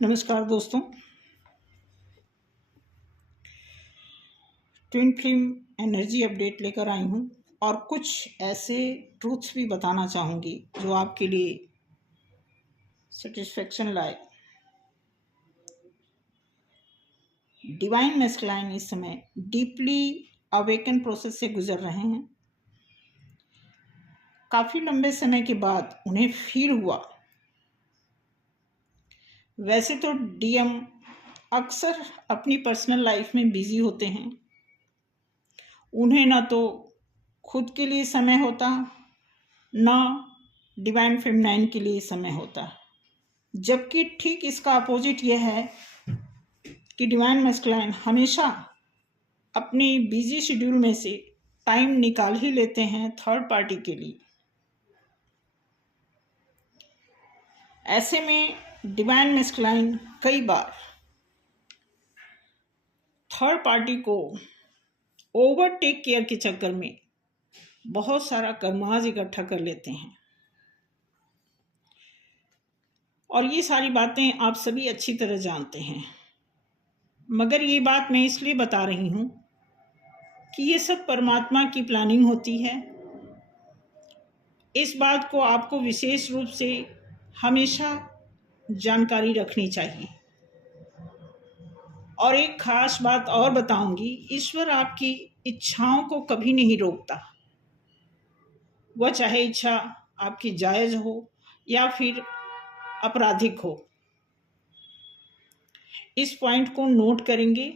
नमस्कार दोस्तों। Twin flame energy update लेकर आई हूँ और कुछ ऐसे ट्रूथ्स भी बताना चाहूँगी जो आपके लिए सेटिस्फेक्शन लाए। डिवाइन मैस्कुलाइन इस समय डीपली अवेकन प्रोसेस से गुजर रहे हैं। काफ़ी लंबे समय के बाद उन्हें फील हुआ। वैसे तो डीएम अक्सर अपनी पर्सनल लाइफ में बिजी होते हैं, उन्हें ना तो खुद के लिए समय होता ना डिवाइन फेमिनाइन के लिए समय होता, जबकि ठीक इसका अपोजिट यह है कि डिवाइन मैस्कुलाइन हमेशा अपने बिजी शेड्यूल में से टाइम निकाल ही लेते हैं थर्ड पार्टी के लिए। ऐसे में डिवाइन मैस्कुलाइन कई बार थर्ड पार्टी को ओवरटेक केयर के चक्कर में बहुत सारा कर्माज इकट्ठा कर लेते हैं। और ये सारी बातें आप सभी अच्छी तरह जानते हैं, मगर ये बात मैं इसलिए बता रही हूँ कि ये सब परमात्मा की प्लानिंग होती है। इस बात को आपको विशेष रूप से हमेशा जानकारी रखनी चाहिए। और एक खास बात और बताऊंगी, ईश्वर आपकी इच्छाओं को कभी नहीं रोकता। वह चाहे इच्छा आपकी जायज़ हो या फिर आपराधिक हो। इस पॉइंट को नोट करेंगे।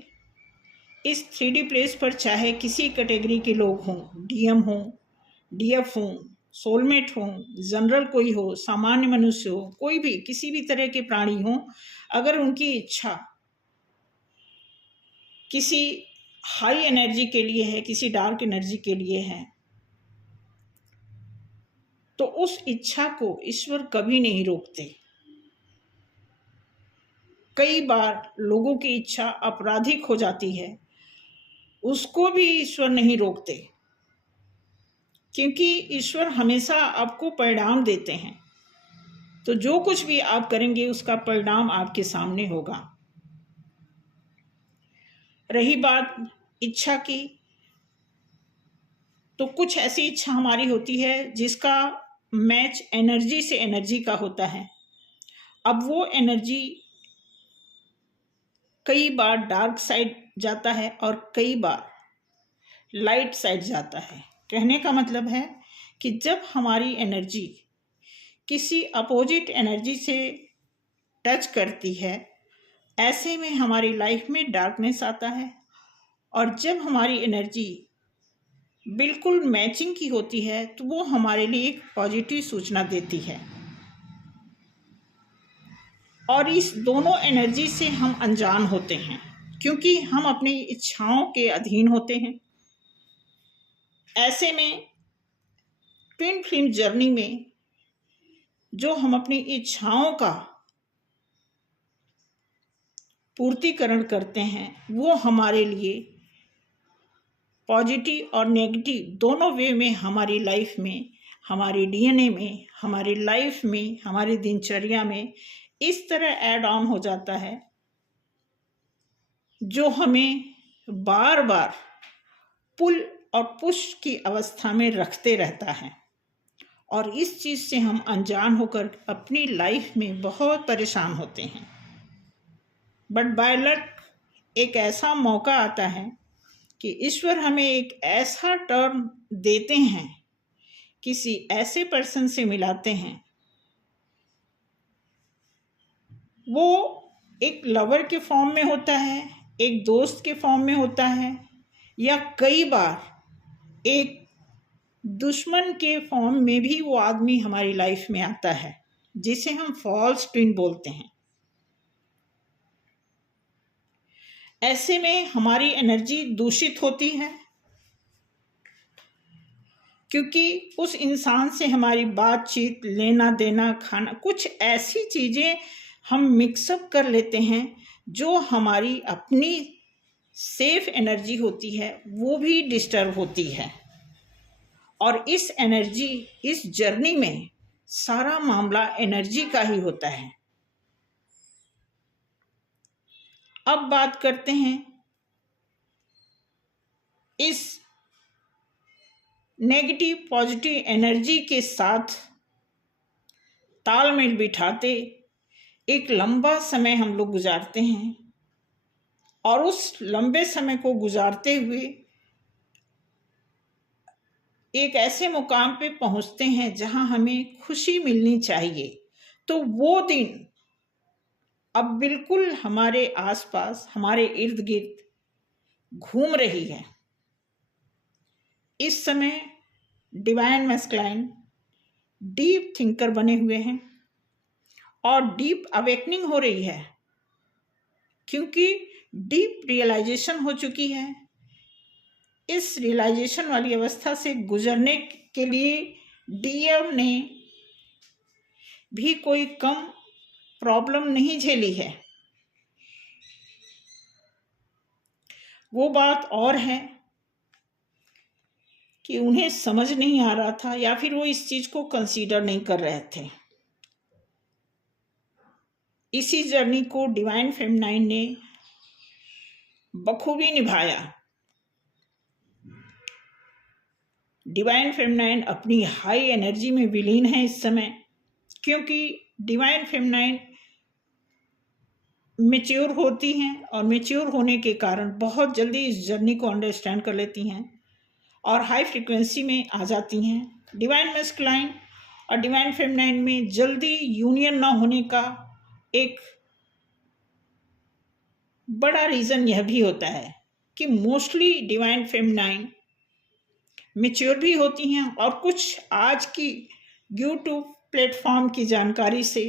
इस 3D प्लेस पर चाहे किसी कैटेगरी के लोग हों, डीएम हों, डीएफ हों, सोलमेट हों, जनरल कोई हो, सामान्य मनुष्य हो, कोई भी किसी भी तरह के प्राणी हों, अगर उनकी इच्छा किसी हाई एनर्जी के लिए है, किसी डार्क एनर्जी के लिए है, तो उस इच्छा को ईश्वर कभी नहीं रोकते। कई बार लोगों की इच्छा आपराधिक हो जाती है, उसको भी ईश्वर नहीं रोकते, क्योंकि ईश्वर हमेशा आपको परिणाम देते हैं। तो जो कुछ भी आप करेंगे उसका परिणाम आपके सामने होगा। रही बात इच्छा की, तो कुछ ऐसी इच्छा हमारी होती है जिसका मैच एनर्जी से एनर्जी का होता है। अब वो एनर्जी कई बार डार्क साइड जाता है और कई बार लाइट साइड जाता है। कहने का मतलब है कि जब हमारी एनर्जी किसी अपोजिट एनर्जी से टच करती है, ऐसे में हमारी लाइफ में डार्कनेस आता है। और जब हमारी एनर्जी बिल्कुल मैचिंग की होती है तो वो हमारे लिए एक पॉजिटिव सूचना देती है। और इस दोनों एनर्जी से हम अनजान होते हैं, क्योंकि हम अपनी इच्छाओं के अधीन होते हैं। ऐसे में ट्विन फ्लेम जर्नी में जो हम अपनी इच्छाओं का पूर्तिकरण करते हैं, वो हमारे लिए पॉजिटिव और नेगेटिव दोनों वे में हमारी लाइफ में, हमारी डीएनए में, हमारी लाइफ में, हमारी दिनचर्या में इस तरह ऐड ऑन हो जाता है, जो हमें बार बार पुल और पुश की अवस्था में रखते रहता है। और इस चीज़ से हम अनजान होकर अपनी लाइफ में बहुत परेशान होते हैं। बट बाय लक एक ऐसा मौका आता है कि ईश्वर हमें एक ऐसा टर्म देते हैं, किसी ऐसे पर्सन से मिलाते हैं, वो एक लवर के फॉर्म में होता है, एक दोस्त के फॉर्म में होता है, या कई बार एक दुश्मन के फॉर्म में भी वो आदमी हमारी लाइफ में आता है, जिसे हम फॉल्स ट्विन बोलते हैं। ऐसे में हमारी एनर्जी दूषित होती है, क्योंकि उस इंसान से हमारी बातचीत, लेना देना, खाना, कुछ ऐसी चीज़ें हम मिक्सअप कर लेते हैं जो हमारी अपनी सेफ एनर्जी होती है, वो भी डिस्टर्ब होती है। और इस एनर्जी, इस जर्नी में सारा मामला एनर्जी का ही होता है। अब बात करते हैं इस नेगेटिव पॉजिटिव एनर्जी के साथ तालमेल बिठाते एक लंबा समय हम लोग गुजारते हैं, और उस लंबे समय को गुजारते हुए एक ऐसे मुकाम पे पहुंचते हैं जहां हमें खुशी मिलनी चाहिए। तो वो दिन अब बिल्कुल हमारे आसपास, हमारे इर्द गिर्द घूम रही है। इस समय डिवाइन मैस्कुलाइन डीप थिंकर बने हुए हैं और डीप अवेकनिंग हो रही है, क्योंकि डीप रियलाइजेशन हो चुकी है। इस रियलाइजेशन वाली अवस्था से गुजरने के लिए डीएम ने भी कोई कम प्रॉब्लम नहीं झेली है। वो बात और है कि उन्हें समझ नहीं आ रहा था, या फिर वो इस चीज को कंसीडर नहीं कर रहे थे। इसी जर्नी को डिवाइन फेमिनाइन ने बखूबी निभाया। डिवाइन फेमिनाइन अपनी हाई एनर्जी में विलीन है इस समय, क्योंकि डिवाइन फेमिनाइन मैच्योर होती हैं और मैच्योर होने के कारण बहुत जल्दी इस जर्नी को अंडरस्टैंड कर लेती हैं और हाई फ्रीक्वेंसी में आ जाती हैं। डिवाइन मैस्कुलाइन और डिवाइन फेमिनाइन में जल्दी यूनियन ना होने का एक बड़ा रीज़न यह भी होता है कि मोस्टली डिवाइन फेमिनाइन मैच्योर भी होती हैं, और कुछ आज की यूट्यूब प्लेटफॉर्म की जानकारी से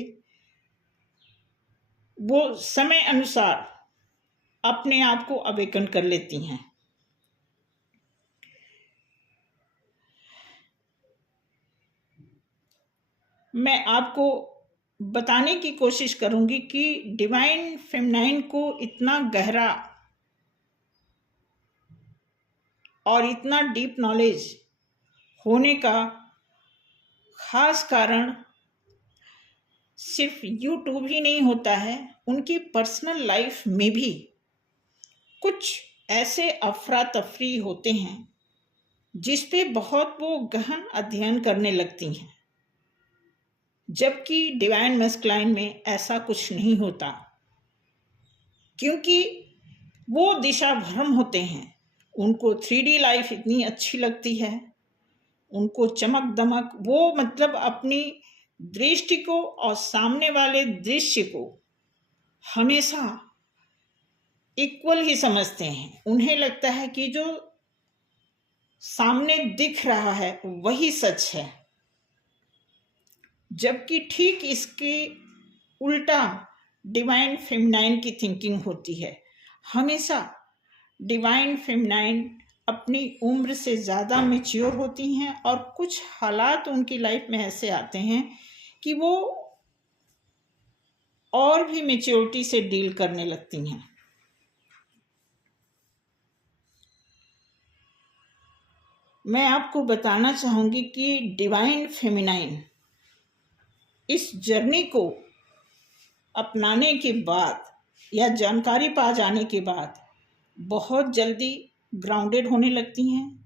वो समय अनुसार अपने आप को अवेकन कर लेती हैं। मैं आपको बताने की कोशिश करूंगी कि डिवाइन फेमिनाइन को इतना गहरा और इतना डीप नॉलेज होने का खास कारण सिर्फ यूट्यूब ही नहीं होता है, उनकी पर्सनल लाइफ में भी कुछ ऐसे अफरा तफरी होते हैं जिस पे बहुत वो गहन अध्ययन करने लगती हैं, जबकि डिवाइन मैस्कुलाइन में ऐसा कुछ नहीं होता, क्योंकि वो दिशा भ्रम होते हैं। उनको 3D लाइफ इतनी अच्छी लगती है, उनको चमक दमक, वो मतलब अपनी दृष्टि को और सामने वाले दृश्य को हमेशा इक्वल ही समझते हैं। उन्हें लगता है कि जो सामने दिख रहा है वही सच है, जबकि ठीक इसके उल्टा डिवाइन फेमिनाइन की थिंकिंग होती है। हमेशा डिवाइन फेमिनाइन अपनी उम्र से ज़्यादा मैच्योर होती हैं, और कुछ हालात उनकी लाइफ में ऐसे आते हैं कि वो और भी मैच्योरिटी से डील करने लगती हैं। मैं आपको बताना चाहूँगी कि डिवाइन फेमिनाइन इस जर्नी को अपनाने के बाद या जानकारी पा जाने के बाद बहुत जल्दी ग्राउंडेड होने लगती हैं,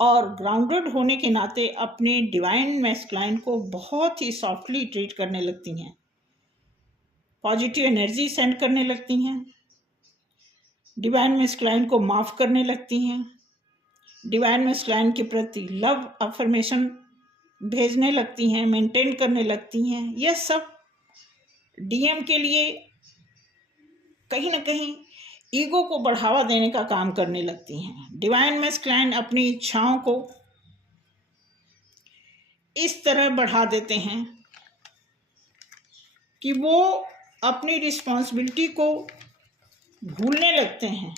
और ग्राउंडेड होने के नाते अपने डिवाइन मैस्कुलाइन को बहुत ही सॉफ्टली ट्रीट करने लगती हैं, पॉजिटिव एनर्जी सेंड करने लगती हैं, डिवाइन मैस्कुलाइन को माफ़ करने लगती हैं, डिवाइन मैस्कुलाइन के प्रति लव अफर्मेशन भेजने लगती हैं, मेंटेन करने लगती हैं। यह सब डीएम के लिए कहीं ना कहीं ईगो को बढ़ावा देने का काम करने लगती हैं। डिवाइन मैस्कुलाइन अपनी इच्छाओं को इस तरह बढ़ा देते हैं कि वो अपनी रिस्पॉन्सिबिलिटी को भूलने लगते हैं।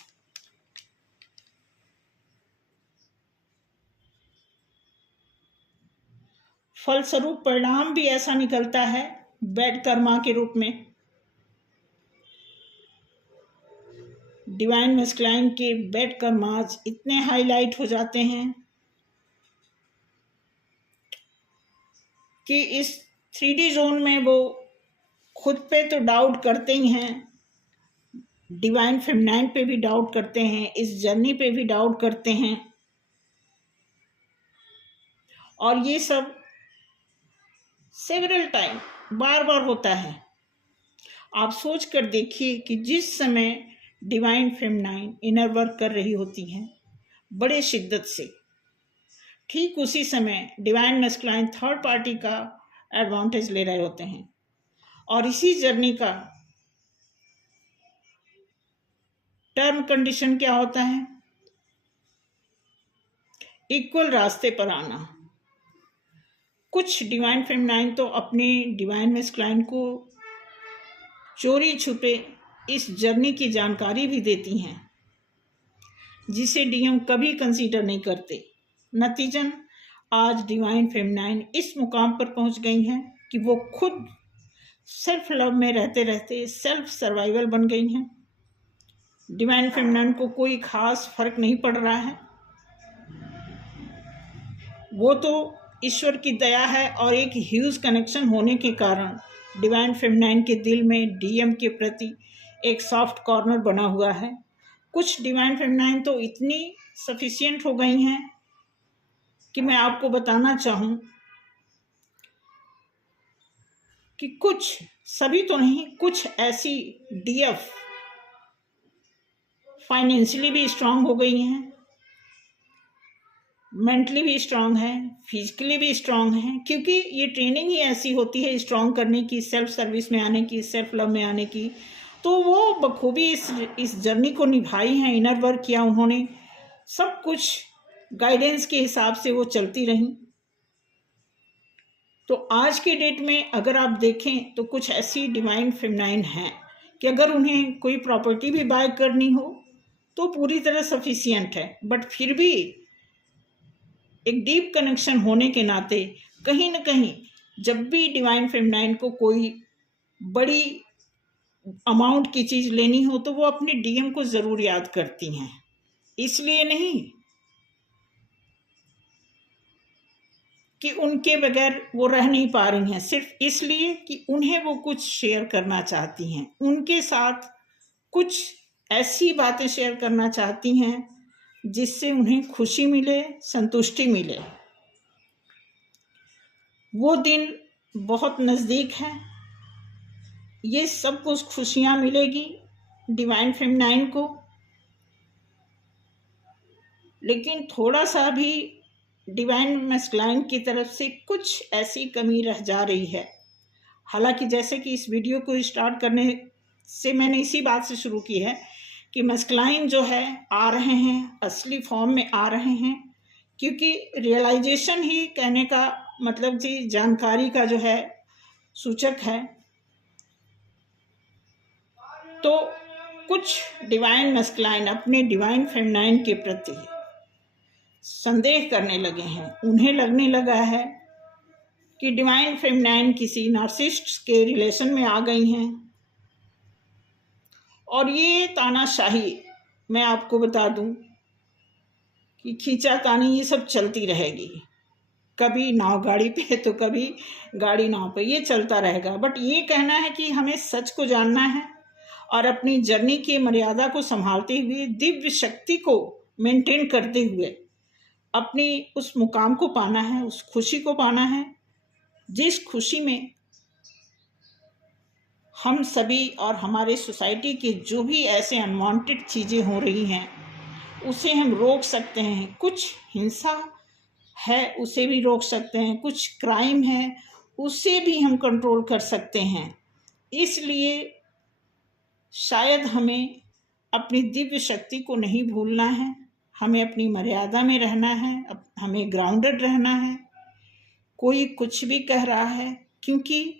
फलस्वरूप परिणाम भी ऐसा निकलता है बैड कर्मा के रूप में। डिवाइन मैस्कुलाइन के बैड कर्माज इतने हाईलाइट हो जाते हैं कि इस 3D जोन में वो खुद पे तो डाउट करते ही हैं, डिवाइन फेमिनाइन पे भी डाउट करते हैं, इस जर्नी पे भी डाउट करते हैं, और ये सब सेवरल टाइम बार बार होता है। आप सोच कर देखिए कि जिस समय डिवाइन फेमिनाइन इनर वर्क कर रही होती हैं बड़े शिद्दत से, ठीक उसी समय डिवाइन मैस्कुलाइन थर्ड पार्टी का एडवांटेज ले रहे होते हैं, और इसी जर्नी का टर्म कंडीशन क्या होता है? इक्वल रास्ते पर आना। कुछ डिवाइन फेमिनाइन तो अपने डिवाइन मैस्कुलाइन को चोरी छुपे इस जर्नी की जानकारी भी देती हैं, जिसे डीएम कभी कंसीडर नहीं करते। नतीजन आज डिवाइन फेमिनाइन इस मुकाम पर पहुंच गई हैं कि वो खुद सेल्फ लव में रहते रहते सेल्फ सर्वाइवल बन गई हैं। डिवाइन फेमिनाइन को कोई खास फर्क नहीं पड़ रहा है, वो तो ईश्वर की दया है और एक ह्यूज कनेक्शन होने के कारण डिवाइन फेमिनाइन के दिल में डीएम के प्रति एक सॉफ्ट कॉर्नर बना हुआ है। कुछ डिवाइन फेमिनाइन तो इतनी सफिशिएंट हो गई हैं कि मैं आपको बताना चाहूँ कि कुछ, सभी तो नहीं, कुछ ऐसी डीएफ फाइनेंशियली भी स्ट्रांग हो गई हैं, मेंटली भी स्ट्रांग है, फिजिकली भी स्ट्रांग है, क्योंकि ये ट्रेनिंग ही ऐसी होती है स्ट्रांग करने की, सेल्फ सर्विस में आने की, सेल्फ लव में आने की। तो वो बखूबी इस जर्नी को निभाई हैं, इनर वर्क किया उन्होंने, सब कुछ गाइडेंस के हिसाब से वो चलती रहीं। तो आज के डेट में अगर आप देखें तो कुछ ऐसी डिवाइन फेमिनाइन हैं कि अगर उन्हें कोई प्रॉपर्टी भी बाय करनी हो तो पूरी तरह सफिशिएंट है, बट फिर भी एक डीप कनेक्शन होने के नाते कहीं ना कहीं जब भी डिवाइन फेमिनाइन को कोई बड़ी अमाउंट की चीज़ लेनी हो तो वो अपने डीएम को ज़रूर याद करती हैं। इसलिए नहीं कि उनके बगैर वो रह नहीं पा रही हैं, सिर्फ इसलिए कि उन्हें वो कुछ शेयर करना चाहती हैं, उनके साथ कुछ ऐसी बातें शेयर करना चाहती हैं जिससे उन्हें खुशी मिले, संतुष्टि मिले। वो दिन बहुत नज़दीक है, ये सब कुछ खुशियाँ मिलेगी डिवाइन फेमिनाइन को, लेकिन थोड़ा सा भी डिवाइन मैस्कुलाइन की तरफ से कुछ ऐसी कमी रह जा रही है। हालांकि जैसे कि इस वीडियो को स्टार्ट करने से मैंने इसी बात से शुरू की है कि मैस्कुलाइन जो है आ रहे हैं, असली फॉर्म में आ रहे हैं, क्योंकि रियलाइजेशन ही कहने का मतलब जी जानकारी का जो है सूचक है। तो कुछ डिवाइन मैस्कुलाइन अपने डिवाइन फेमिनाइन के प्रति संदेह करने लगे हैं, उन्हें लगने लगा है कि डिवाइन फेमिनाइन किसी नार्सिसिस्ट के रिलेशन में आ गई हैं, और ये तानाशाही मैं आपको बता दूं कि खींचातानी ये सब चलती रहेगी, कभी नाव गाड़ी पे तो कभी गाड़ी नाव पे, ये चलता रहेगा। बट ये कहना है कि हमें सच को जानना है और अपनी जर्नी की मर्यादा को संभालते हुए, दिव्य शक्ति को मेंटेन करते हुए अपनी उस मुकाम को पाना है, उस खुशी को पाना है जिस खुशी में हम सभी और हमारे सोसाइटी के जो भी ऐसे अनवांटेड चीज़ें हो रही हैं उसे हम रोक सकते हैं। कुछ हिंसा है उसे भी रोक सकते हैं, कुछ क्राइम है उसे भी हम कंट्रोल कर सकते हैं। इसलिए शायद हमें अपनी दिव्य शक्ति को नहीं भूलना है, हमें अपनी मर्यादा में रहना है, हमें ग्राउंडेड रहना है। कोई कुछ भी कह रहा है, क्योंकि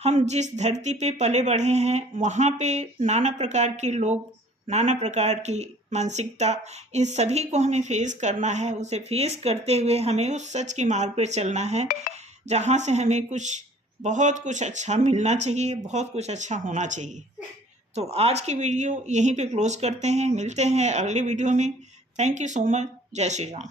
हम जिस धरती पे पले बढ़े हैं वहाँ पे नाना प्रकार के लोग, नाना प्रकार की मानसिकता, इन सभी को हमें फेस करना है। उसे फेस करते हुए हमें उस सच के मार्ग पर चलना है जहाँ से हमें बहुत कुछ अच्छा मिलना चाहिए, बहुत कुछ अच्छा होना चाहिए। तो आज की वीडियो यहीं पे क्लोज करते हैं, मिलते हैं अगले वीडियो में। Thank you so much. जय श्री राम।